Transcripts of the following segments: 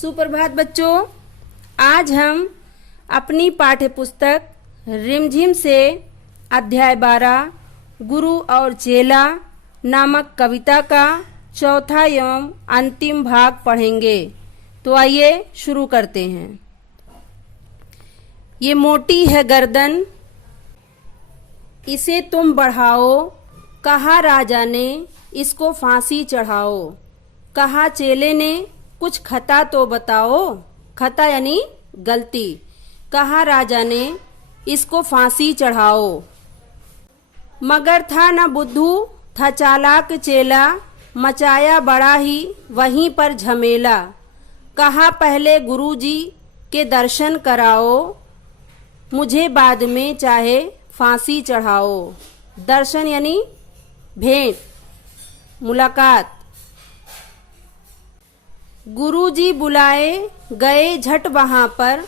सुप्रभात बच्चों। आज हम अपनी पाठ्य पुस्तक रिमझिम से अध्याय 12 गुरु और चेला नामक कविता का चौथा एवं अंतिम भाग पढ़ेंगे। तो आइए शुरू करते हैं। ये मोटी है गर्दन, इसे तुम बढ़ाओ, कहा राजा ने इसको फांसी चढ़ाओ। कहा चेले ने कुछ खता तो बताओ, खता यानी गलती। कहा राजा ने इसको फांसी चढ़ाओ। मगर था न बुद्धू, था चालाक चेला, मचाया बड़ा ही वहीं पर झमेला। कहा पहले गुरुजी के दर्शन कराओ, मुझे बाद में चाहे फांसी चढ़ाओ। दर्शन यानी भेंट, मुलाकात। गुरुजी बुलाए गए झट वहां पर,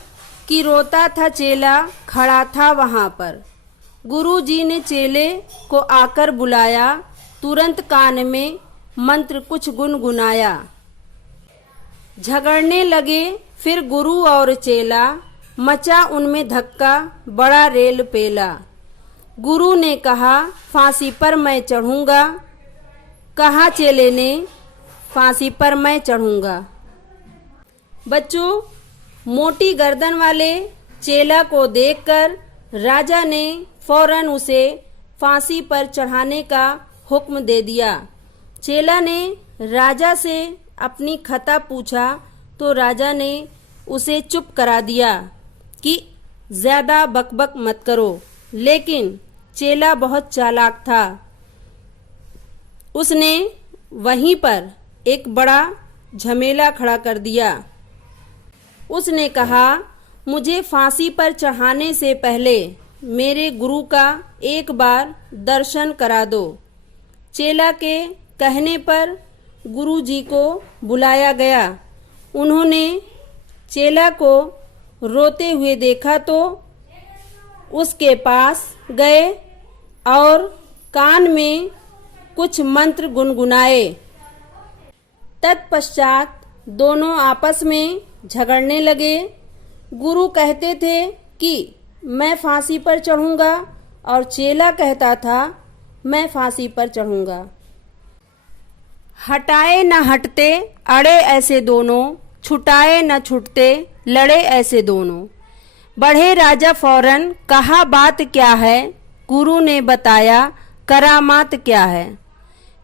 कि रोता था चेला खड़ा था वहां पर। गुरुजी ने चेले को आकर बुलाया, तुरंत कान में मंत्र कुछ गुनगुनाया। झगड़ने लगे फिर गुरु और चेला, मचा उनमें धक्का बड़ा रेल पेला। गुरु ने कहा फांसी पर मैं चढ़ूंगा, कहा चेले ने फांसी पर मैं चढ़ूंगा। बच्चों, मोटी गर्दन वाले चेला को देखकर राजा ने फौरन उसे फांसी पर चढ़ाने का हुक्म दे दिया। चेला ने राजा से अपनी खता पूछा तो राजा ने उसे चुप करा दिया कि ज्यादा बकबक मत करो। लेकिन चेला बहुत चालाक था। उसने वहीं पर एक बड़ा झमेला खड़ा कर दिया। उसने कहा मुझे फांसी पर चढ़ाने से पहले मेरे गुरु का एक बार दर्शन करा दो। चेला के कहने पर गुरु जी को बुलाया गया। उन्होंने चेला को रोते हुए देखा तो उसके पास गए और कान में कुछ मंत्र गुनगुनाए। तत्पश्चात दोनों आपस में झगड़ने लगे। गुरु कहते थे कि मैं फांसी पर चढ़ूंगा और चेला कहता था मैं फांसी पर चढ़ूंगा। हटाए न हटते अड़े ऐसे दोनों, छुटाए न छुटते लड़े ऐसे दोनों। बढ़े राजा फौरन, कहा बात क्या है। गुरु ने बताया करामात क्या है।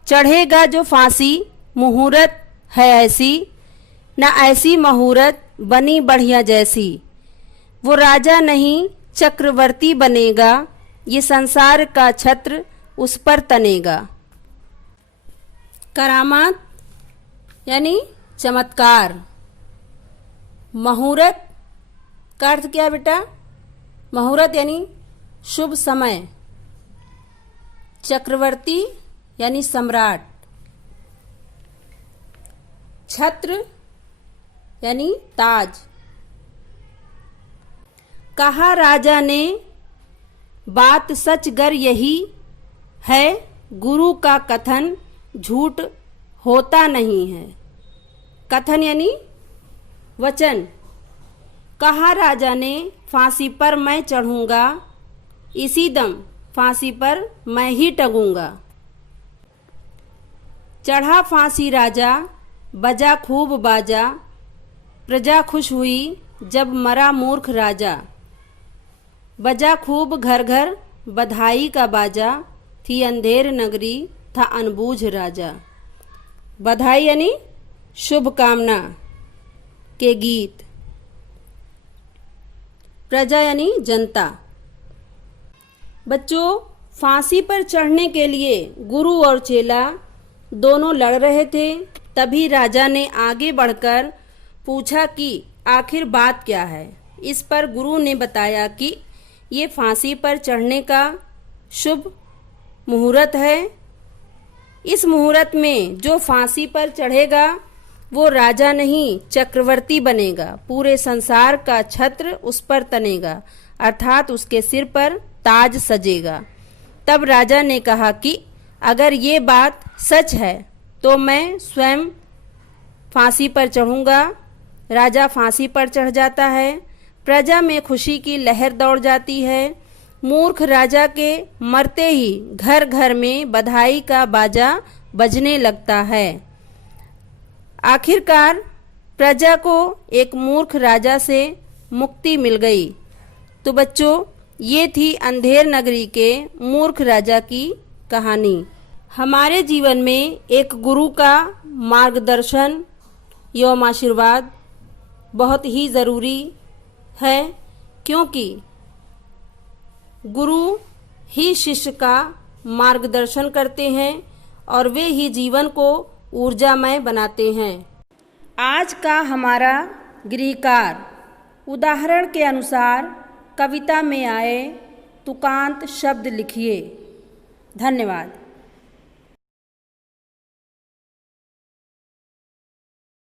चढ़ेगा जो फांसी मुहूर्त है ऐसी, न ऐसी मुहूर्त बनी बढ़िया जैसी। वो राजा नहीं चक्रवर्ती बनेगा, ये संसार का छत्र उस पर तनेगा। करामात यानी चमत्कार। मुहूर्त का अर्थ क्या बेटा? मुहूर्त यानी शुभ समय। चक्रवर्ती यानी सम्राट। छत्र यानी ताज। कहा राजा ने बात सच गर यही है, गुरु का कथन झूठ होता नहीं है। कथन यानी वचन। कहा राजा ने फांसी पर मैं चढ़ूंगा, इसी दम फांसी पर मैं ही टंगूंगा। चढ़ा फांसी राजा, बजा खूब बाजा, प्रजा खुश हुई जब मरा मूर्ख राजा। बजा खूब घर घर बधाई का बाजा, थी अंधेर नगरी था अनबूझ राजा। बधाई यानी शुभकामना के गीत। प्रजा यानी जनता। बच्चों, फांसी पर चढ़ने के लिए गुरु और चेला दोनों लड़ रहे थे। तभी राजा ने आगे बढ़कर पूछा कि आखिर बात क्या है। इस पर गुरु ने बताया कि ये फांसी पर चढ़ने का शुभ मुहूर्त है। इस मुहूर्त में जो फांसी पर चढ़ेगा वो राजा नहीं चक्रवर्ती बनेगा। पूरे संसार का छत्र उस पर तनेगा, अर्थात उसके सिर पर ताज सजेगा। तब राजा ने कहा कि अगर ये बात सच है तो मैं स्वयं फांसी पर चढ़ूंगा राजा फांसी पर चढ़ जाता है। प्रजा में खुशी की लहर दौड़ जाती है। मूर्ख राजा के मरते ही घर घर में बधाई का बाजा बजने लगता है। आखिरकार प्रजा को एक मूर्ख राजा से मुक्ति मिल गई। तो बच्चों, ये थी अंधेर नगरी के मूर्ख राजा की कहानी। हमारे जीवन में एक गुरु का मार्गदर्शन एवं आशीर्वाद बहुत ही ज़रूरी है, क्योंकि गुरु ही शिष्य का मार्गदर्शन करते हैं और वे ही जीवन को ऊर्जामय बनाते हैं। आज का हमारा गृहकार उदाहरण के अनुसार कविता में आए तुकांत शब्द लिखिए। धन्यवाद।